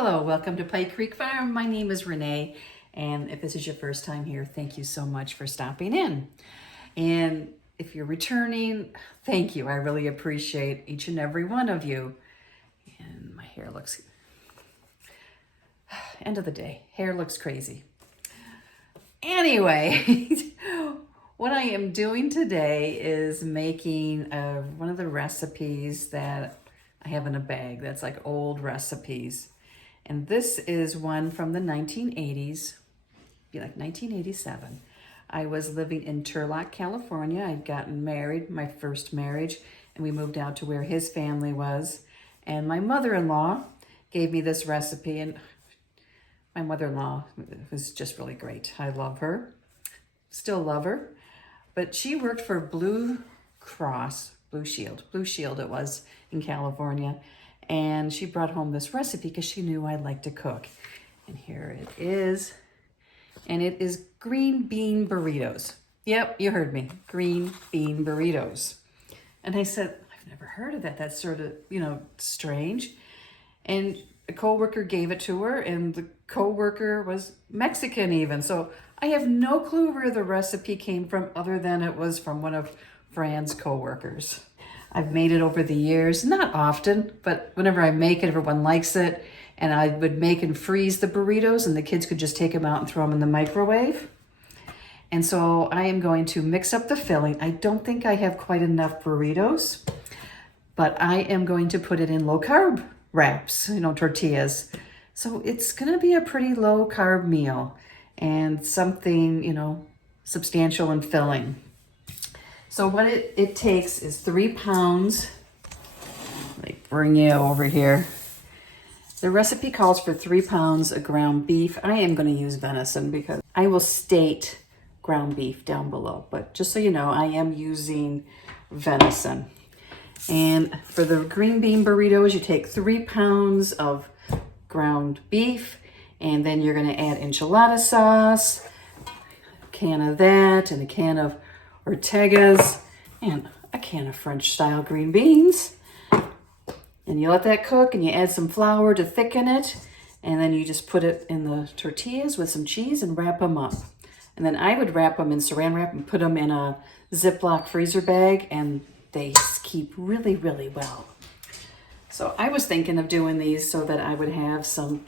Hello, welcome to Pike Creek Farm. My name is Renee, and if this is your first time here, thank you so much for stopping in. And if you're returning, thank you. I really appreciate each and every one of you. And my hair looks, end of the day, hair looks crazy. Anyway, what I am doing today is making one of the recipes that I have in a bag that's like old recipes. And this is one from the 1980s, be like 1987. I was living in Turlock, California. I'd gotten married, my first marriage, and we moved out to where his family was. And my mother-in-law gave me this recipe, and my mother-in-law was just really great. I love her, still love her. But she worked for Blue Shield it was in California. And she brought home this recipe because she knew I'd like to cook. And here it is. And it is green bean burritos. Yep, you heard me. Green bean burritos. And I said, I've never heard of that. That's sort of, strange. And a coworker gave it to her, and the coworker was Mexican even. So I have no clue where the recipe came from other than it was from one of Fran's coworkers. I've made it over the years, not often, but whenever I make it, everyone likes it. And I would make and freeze the burritos, and the kids could just take them out and throw them in the microwave. And so I am going to mix up the filling. I don't think I have quite enough burritos, but I am going to put it in low carb wraps, tortillas. So it's gonna be a pretty low carb meal and something, substantial and filling. So what it takes is 3 pounds. Let me bring you over here. The recipe calls for 3 pounds of ground beef. I am going to use venison because I will state ground beef down below. But just so you know, I am using venison. And for the green bean burritos, you take 3 pounds of ground beef, and then you're going to add enchilada sauce, a can of that, and a can of ortegas, and a can of French style green beans. And you let that cook, and you add some flour to thicken it, and then you just put it in the tortillas with some cheese and wrap them up. And then I would wrap them in saran wrap and put them in a Ziploc freezer bag, and they keep really, really well. So I was thinking of doing these so that I would have some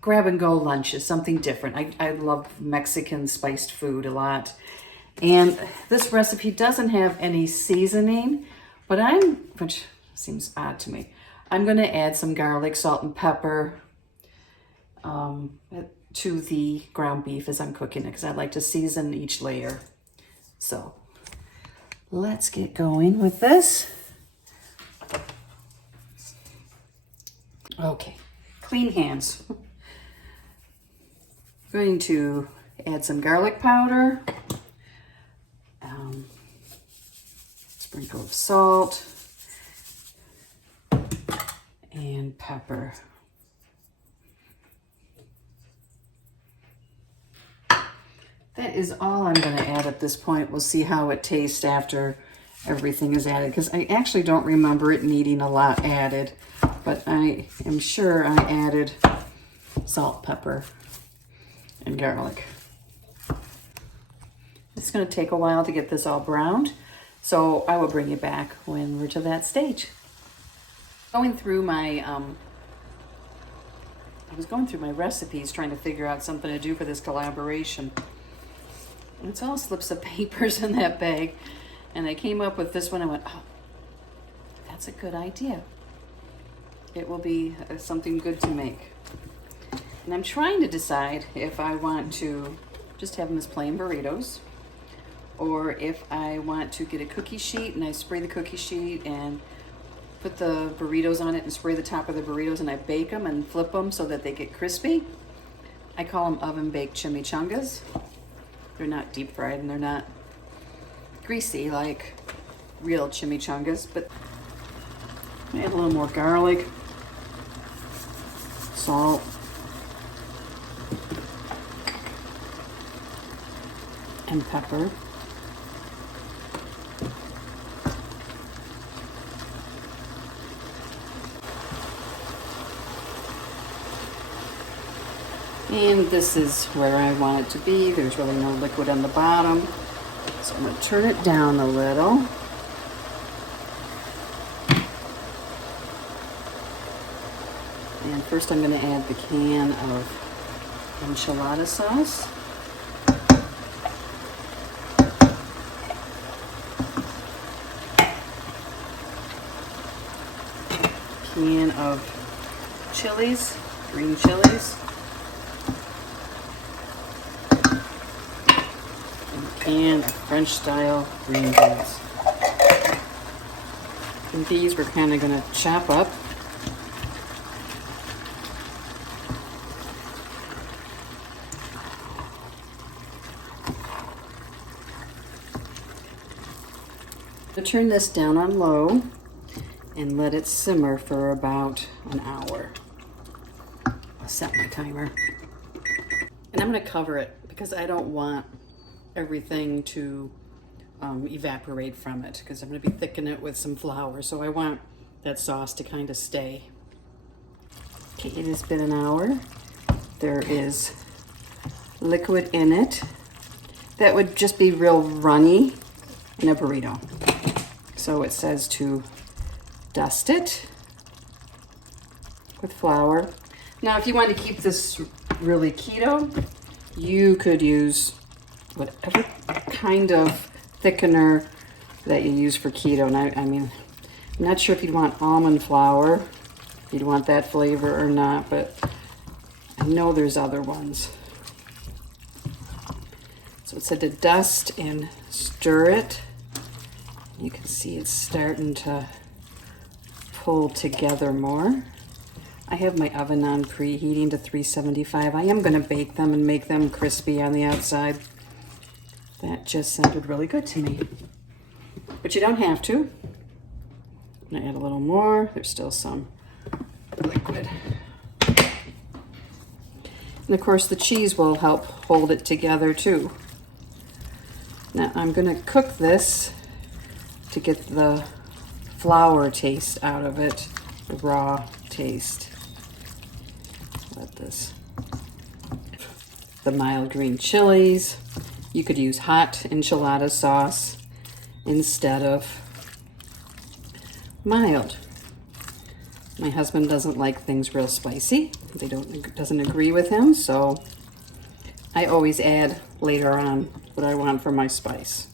grab and go lunches, something different. I love Mexican spiced food a lot. And this recipe doesn't have any seasoning, but which seems odd to me, I'm going to add some garlic, salt, and pepper to the ground beef as I'm cooking it, because I like to season each layer. So let's get going with this. Okay, clean hands. I'm going to add some garlic powder, sprinkle of salt, and pepper. That is all I'm going to add at this point. We'll see how it tastes after everything is added, because I actually don't remember it needing a lot added, but I am sure I added salt, pepper, and garlic. It's going to take a while to get this all browned, so I will bring you back when we're to that stage. Going through my, I was going through my recipes trying to figure out something to do for this collaboration. And it's all slips of papers in that bag, and I came up with this one. I went, oh, that's a good idea. It will be something good to make. And I'm trying to decide if I want to just have them as plain burritos, or if I want to get a cookie sheet and I spray the cookie sheet and put the burritos on it and spray the top of the burritos, and I bake them and flip them so that they get crispy. I call them oven baked chimichangas. They're not deep fried and they're not greasy like real chimichangas, but add a little more garlic, salt, and pepper. And this is where I want it to be. There's really no liquid on the bottom. So I'm going to turn it down a little. And first I'm going to add the can of enchilada sauce. Can of chilies, green chilies. And a can of French style green beans. And these we're kind of going to chop up. I'll turn this down on low and let it simmer for about an hour. I'll set my timer. And I'm going to cover it because I don't want everything to evaporate from it, because I'm going to be thickening it with some flour. So I want that sauce to kind of stay. Okay, it has been an hour. There is liquid in it. That would just be real runny in a burrito. So it says to dust it with flour. Now, if you want to keep this really keto, you could use whatever kind of thickener that you use for keto. And I mean, I'm not sure if you'd want almond flour, if you'd want that flavor or not, but I know there's other ones. So it said to dust and stir it. You can see it's starting to pull together more. I have my oven on preheating to 375. I am going to bake them and make them crispy on the outside. That just sounded really good to me. But you don't have to. I'm going to add a little more. There's still some liquid. And of course the cheese will help hold it together too. Now I'm going to cook this to get the flour taste out of it, the raw taste. Let this, the mild green chilies. You could use hot enchilada sauce instead of mild. My husband doesn't like things real spicy. Doesn't agree with him, so I always add later on what I want for my spice.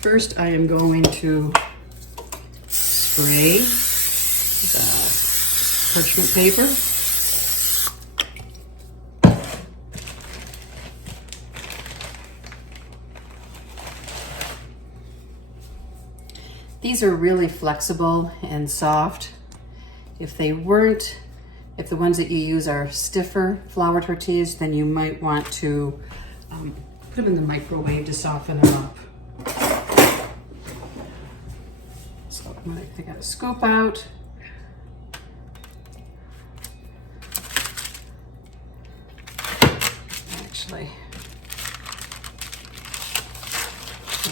First, I am going to spray the parchment paper. These are really flexible and soft. If they weren't, if the ones that you use are stiffer flour tortillas, then you might want to put them in the microwave to soften them up. So I got a scoop out. Actually,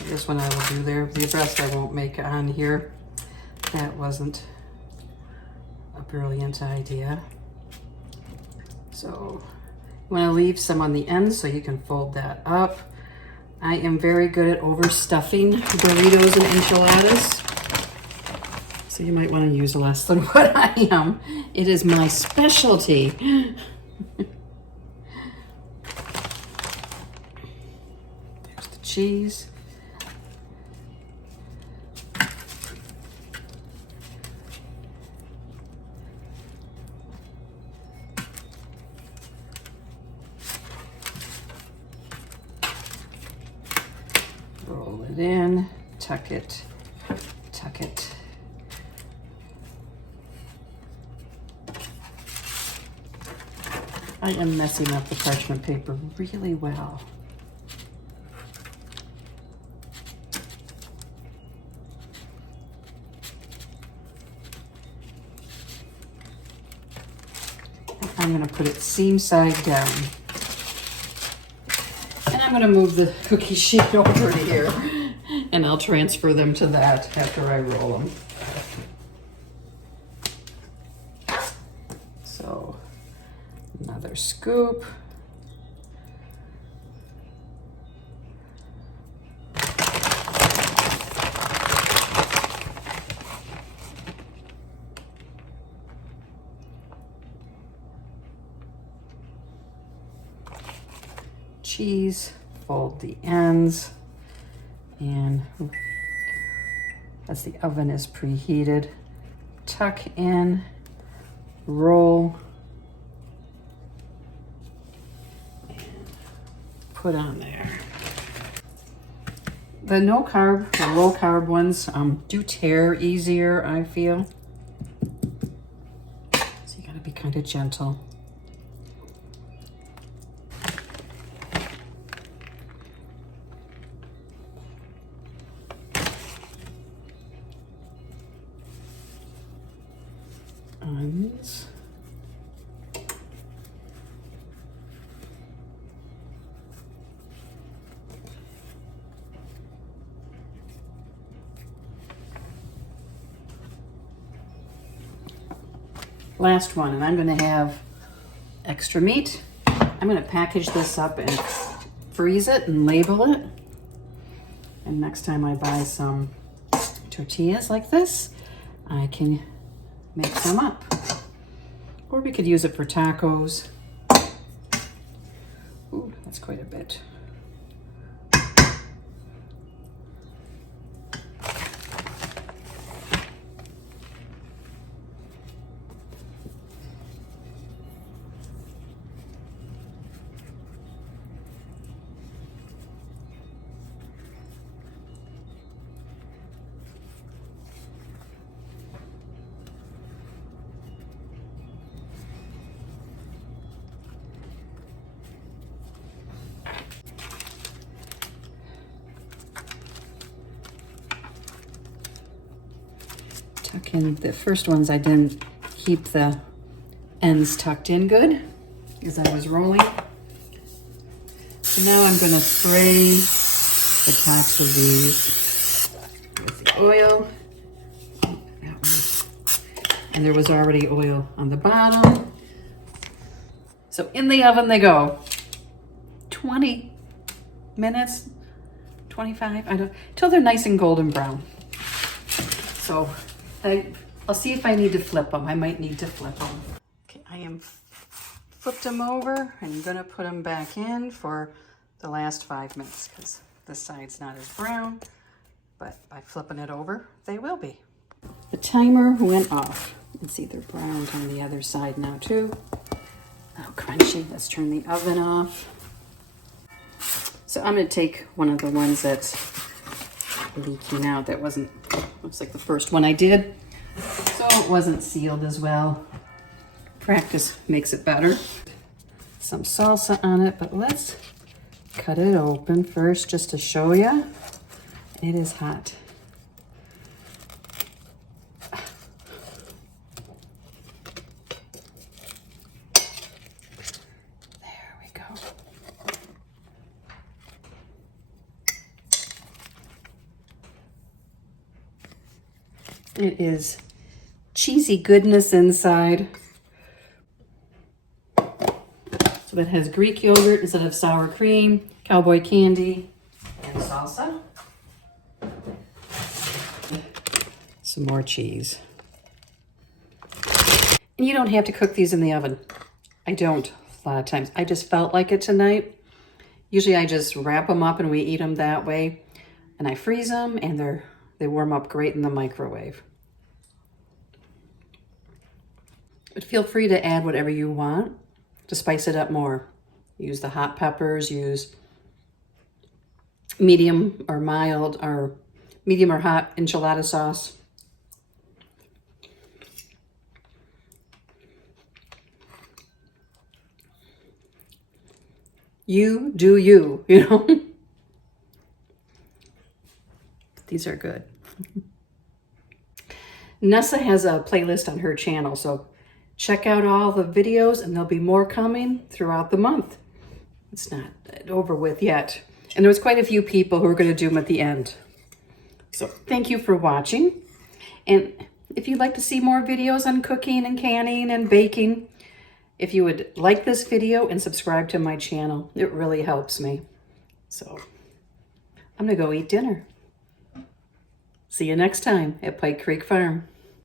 this one I will do there. The rest I won't make on here. That wasn't a brilliant idea. So you want to leave some on the end so you can fold that up. I am very good at overstuffing burritos and enchiladas. So you might want to use less than what I am. It is my specialty. There's the cheese. Roll it in, tuck it, tuck it. I am messing up the parchment paper really well. I'm going to put it seam side down. And I'm going to move the cookie sheet over to here, and I'll transfer them to that after I roll them. So Another scoop. Cheese, fold the ends, and as the oven is preheated, tuck in, roll, and put on there. The no carb, the low carb ones do tear easier, I feel. So you gotta be kind of gentle. Onions. Last one, and I'm going to have extra meat. I'm going to package this up and freeze it and label it. And next time I buy some tortillas like this, I can make some up. Or we could use it for tacos. Ooh, that's quite a bit. Tuck in the first ones. I didn't keep the ends tucked in good as I was rolling. So now I'm going to spray the tops of these with the oil. That one. And there was already oil on the bottom. So in the oven they go. 20 minutes, 25, I don't, till they're nice and golden brown. So I'll see if I need to flip them. I might need to flip them. Okay, I am flipped them over. I'm gonna put them back in for the last 5 minutes because this side's not as brown, but by flipping it over, they will be. The timer went off. You can see they're browned on the other side now too. Oh, crunchy. Let's turn the oven off. So I'm gonna take one of the ones that's leaking out. That wasn't, looks like the first one I did. So it wasn't sealed as well. Practice makes it better. Some salsa on it, but let's cut it open first just to show you. It is hot. There we go. It is cheesy goodness inside. So it has Greek yogurt instead of sour cream, cowboy candy, and salsa. Some more cheese. And you don't have to cook these in the oven. I don't a lot of times. I just felt like it tonight. Usually I just wrap them up and we eat them that way. And I freeze them and they warm up great in the microwave. But feel free to add whatever you want to spice it up more. Use the hot peppers, use medium or mild or medium or hot enchilada sauce. You do you, you know? These are good. Nessa has a playlist on her channel, so check out all the videos and there'll be more coming throughout the month. It's not over with yet. And there was quite a few people who are going to do them at the end. So thank you for watching. And if you'd like to see more videos on cooking and canning and baking, if you would like this video and subscribe to my channel. It really helps me. So I'm gonna go eat dinner. See you next time at Pike Creek Farm.